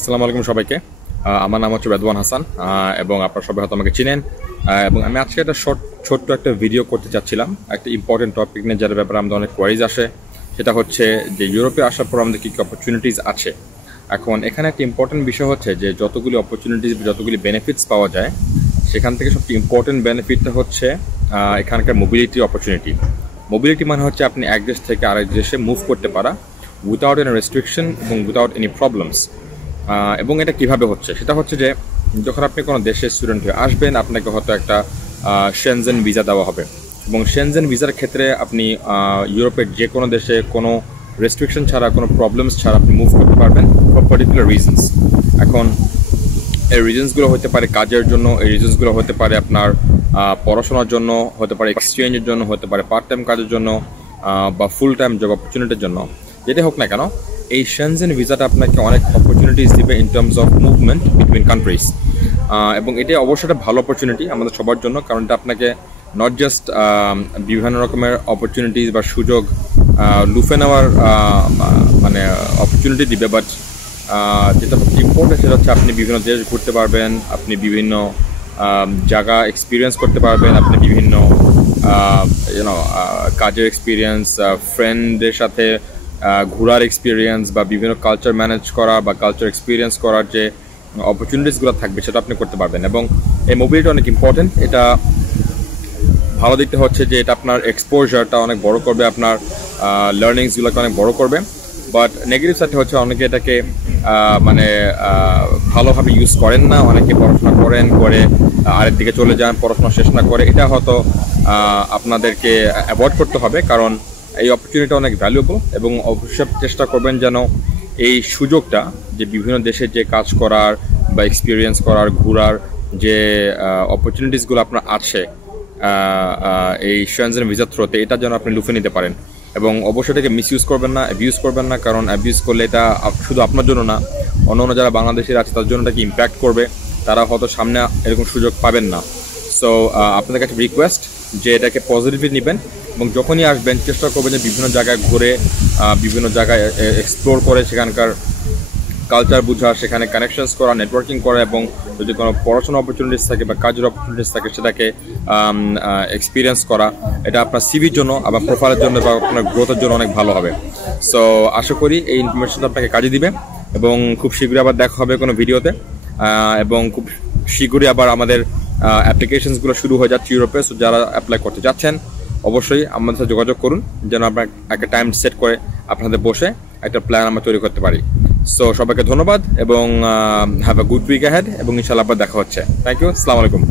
আসসালামু আলাইকুম সবাইকে। আমার নাম হচ্ছে রেদওয়ান হাসান এবং আপনারা সবাই হয়তো আমাকে চিনেন। এবং আমি আজকে একটা ছোট্ট একটা ভিডিও করতে চাচ্ছিলাম একটা ইম্পর্টেন্ট টপিক নিয়ে, যার ব্যাপারে আমাদের অনেক কোয়ারিজ আসে। সেটা হচ্ছে যে ইউরোপে আসার পর আমাদের কী কী অপরচুনিটিস আছে। এখন এখানে একটা ইম্পর্টেন্ট বিষয় হচ্ছে যে যতগুলি অপরচুনিটিস, যতগুলি বেনিফিটস পাওয়া যায়, সেখান থেকে সবচেয়ে ইম্পর্টেন্ট বেনিফিটটা হচ্ছে এখানকার মোবিলিটি অপরচুনিটি। মোবিলিটি মানে হচ্ছে আপনি এক দেশ থেকে আরেক দেশে মুভ করতে পারা উইথাউট এনি রেস্ট্রিকশন এবং উইথাউট এনি প্রবলেমস। এবং এটা কিভাবে হচ্ছে, সেটা হচ্ছে যে যখন আপনি কোনো দেশের স্টুডেন্ট হয়ে আসবেন, আপনাকে হয়তো একটা শেনজেন ভিসা দেওয়া হবে এবং শেনজেন ভিসার ক্ষেত্রে আপনি ইউরোপের যে কোনো দেশে কোনো রেস্ট্রিকশন ছাড়া, কোনো প্রবলেমস ছাড়া আপনি মুভ করতে পারবেন ফর পার্টিকুলার রিজনস। এখন এই রিজনসগুলো হতে পারে কাজের জন্য, এই রিজনসগুলো হতে পারে আপনার পড়াশোনার জন্য, হতে পারে এক্সচেঞ্জের জন্য, হতে পারে পার্ট টাইম কাজের জন্য বা ফুল টাইম জব অপরচুনিটির জন্য। যেটা হোক না কেন, এই শেনজেন ভিসাটা আপনাকে অনেক অপরচুনিটিস দিবে in terms of movement between countries. এবং এটা অবশ্যই একটা ভালো অপরচুনিটি আমাদের সবার জন্য, কারণ এটা আপনাকে নট জাস্ট বিভিন্ন রকমের অপরচুনিটিস বা সুযোগ লুফে নেওয়ার মানে অপরচুনিটি দিবে, বাট যেটা সবচেয়ে ইম্পর্টেন্ট সেটা হচ্ছে আপনি বিভিন্ন দেশ ঘুরতে পারবেন, আপনি বিভিন্ন জায়গা এক্সপিরিয়েন্স করতে পারবেন, আপনি বিভিন্ন কাজের এক্সপিরিয়েন্স, ফ্রেন্ডদের সাথে ঘোরার এক্সপিরিয়েন্স বা বিভিন্ন কালচার ম্যানেজ করা বা কালচার এক্সপিরিয়েন্স করার যে অপরচুনিটিসগুলো থাকবে সেটা আপনি করতে পারবেন। এবং এই মোবিলিটি অনেক ইম্পর্টেন্ট। এটা ভালো দিকটা হচ্ছে যে এটা আপনার এক্সপোজারটা অনেক বড় করবে, আপনার লার্নিংসগুলোকে অনেক বড় করবে। বাট নেগেটিভ সাইডটা হচ্ছে অনেকে এটাকে মানে ভালোভাবে ইউজ করেন না। অনেকে পড়াশোনা করে আরেক দিকে চলে যান, পড়াশোনা শেষ না করে। এটা হয়তো আপনাদেরকে অ্যাভয়েড করতে হবে, কারণ এই অপরচুনিটি অনেক ভ্যালুয়েবল। এবং অবশ্যই চেষ্টা করবেন যেন এই সুযোগটা, যে বিভিন্ন দেশে যে কাজ করার বা এক্সপিরিয়েন্স করার, ঘোরার যে অপরচুনিটিসগুলো আপনার আছে এই শেনজেন ভিসার থ্রুতে, এটা যেন আপনি লুফে নিতে পারেন। এবং অবশ্যই এটাকে মিসইউজ করবেন না, অ্যাবিউজ করবেন না, কারণ অ্যাবিউজ করলে এটা শুধু আপনার জন্য না, অন্য যারা বাংলাদেশের আছে তাদের জন্য এটাকে ইম্প্যাক্ট করবে। তারা হয়তো সামনে এরকম সুযোগ পাবেন না। সো আপনাদের কাছে রিকোয়েস্ট যে এটাকে পজিটিভলি নেবেন এবং যখনই আসবেন চেষ্টা করবেন যে বিভিন্ন জায়গায় ঘুরে, বিভিন্ন জায়গায় এক্সপ্লোর করে, সেখানকার কালচার বোঝা, সেখানে কানেকশনস করা, নেটওয়ার্কিং করা, এবং যদি কোনো পড়াশোনা অপরচুনিটিস থাকে বা কাজের অপরচুনিটিস থাকে সেটাকে এক্সপিরিয়েন্স করা। এটা আপনার সিভির জন্য, আবার প্রোফাইলের জন্য বা আপনার গ্রোথের জন্য অনেক ভালো হবে। সো আশা করি এই ইনফরমেশনটা আপনাকে কাজে দিবে এবং খুব শীঘ্রই আবার দেখা হবে কোনো ভিডিওতে। এবং খুব শীঘ্রই আবার আমাদের অ্যাপ্লিকেশনসগুলো শুরু হয়ে যাচ্ছে ইউরোপে। সো যারা অ্যাপ্লাই করতে যাচ্ছেন অবশ্যই আমাদের সাথে যোগাযোগ করুন, যেন আমরা একটা টাইম সেট করে আপনাদের বসে একটা প্ল্যান আমরা তৈরি করতে পারি। সো সবাইকে ধন্যবাদ এবং have a good week ahead, এবং ইনশাআল্লাহ আবার দেখা হচ্ছে। থ্যাংক ইউ, আসসালামু আলাইকুম।